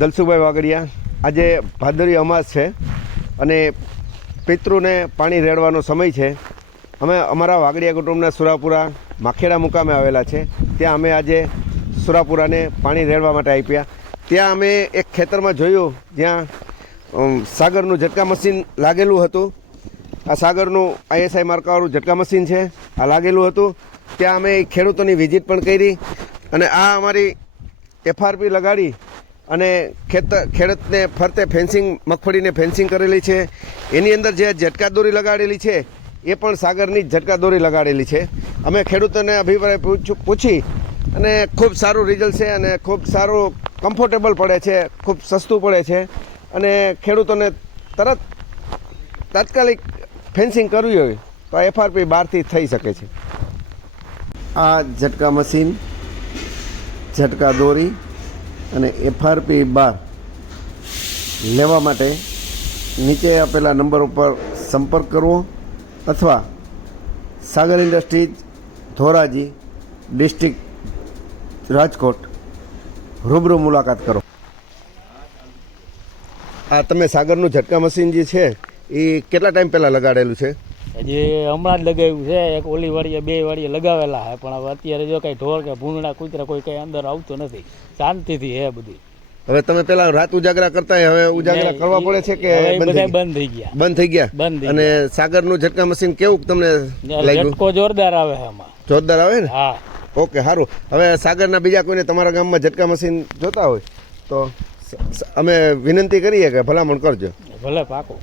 દલસુભાઈ વાગડિયા. આજે ભાદરવી અમાસ છે અને પિતૃને પાણી રેડવાનો સમય છે. અમે અમારા વાગડિયા કુટુંબના સુરાપુરા માખેડા મુકામે આવેલા છે. ત્યાં અમે આજે સુરાપુરાને પાણી રેડવા માટે આપ્યા. ત્યાં અમે એક ખેતરમાં જોયું જ્યાં સાગરનું ઝટકા મશીન લાગેલું હતું. આ સાગરનું ISI માર્કાવાળું ઝટકા મશીન છે, આ લાગેલું હતું. ત્યાં અમે ખેડૂતોની વિઝિટ પણ કરી અને આ અમારી FRP લગાડી અને ખેડૂતને ફરતે ફેન્સિંગ, મગફળીને ફેન્સિંગ કરેલી છે. એની અંદર જે ઝટકા દોરી લગાડેલી છે એ પણ સાગરની જ ઝટકા દોરી લગાડેલી છે. અમે ખેડૂતોને અભિપ્રાય પૂછી અને ખૂબ સારું રિઝલ્ટ છે અને ખૂબ સારું કમ્ફર્ટેબલ પડે છે, ખૂબ સસ્તું પડે છે અને ખેડૂતોને તાત્કાલિક ફેન્સિંગ કરવી હોય તો FRP 12થી થઈ શકે છે. આ ઝટકા મશીન, ઝટકા દોરી અને FRP 12 લેવા માટે નીચે આપેલા નંબર ઉપર સંપર્ક કરવો અથવા સાગર ઇન્ડસ્ટ્રીઝ, ધોરાજી, ડિસ્ટ્રિક્ટ રાજકોટ રૂબરૂ મુલાકાત કરો. આ તમે સાગરનું ઝટકા મશીન જે છે એ કેટલા ટાઈમ પહેલાં લગાડેલું છે? હજી હમણાં જ લગાવ્યું છે. એક ઓલી વાડીએ 2 વાડીએ લગાવેલા છે, પણ હવે અત્યારે જો કંઈ ઢોર કે ભૂંગળા કૂતરા કોઈ કંઈ અંદર આવતું નથી. શાંતિથી હે બધી. હવે તમે પેલા રાત ઉજાગરા કરતા હવે ઉજાગરા કરવા પડે છે કે બધા બંધ થઈ ગયા? બંધ થઈ ગયા. અને સાગરનું ઝટકા મશીન કેવું તમને લાગ્યું? ઝટકો જોરદાર આવે છે આમાં. જોરદાર આવે ને? હા. ઓકે, સારું. હવે સાગરના બીજા કોઈને તમારા ગામમાં ઝટકા મશીન જોતા હોય તો અમે વિનંતી કરીએ કે ભલામણ કરજો. ભલે, પાકો.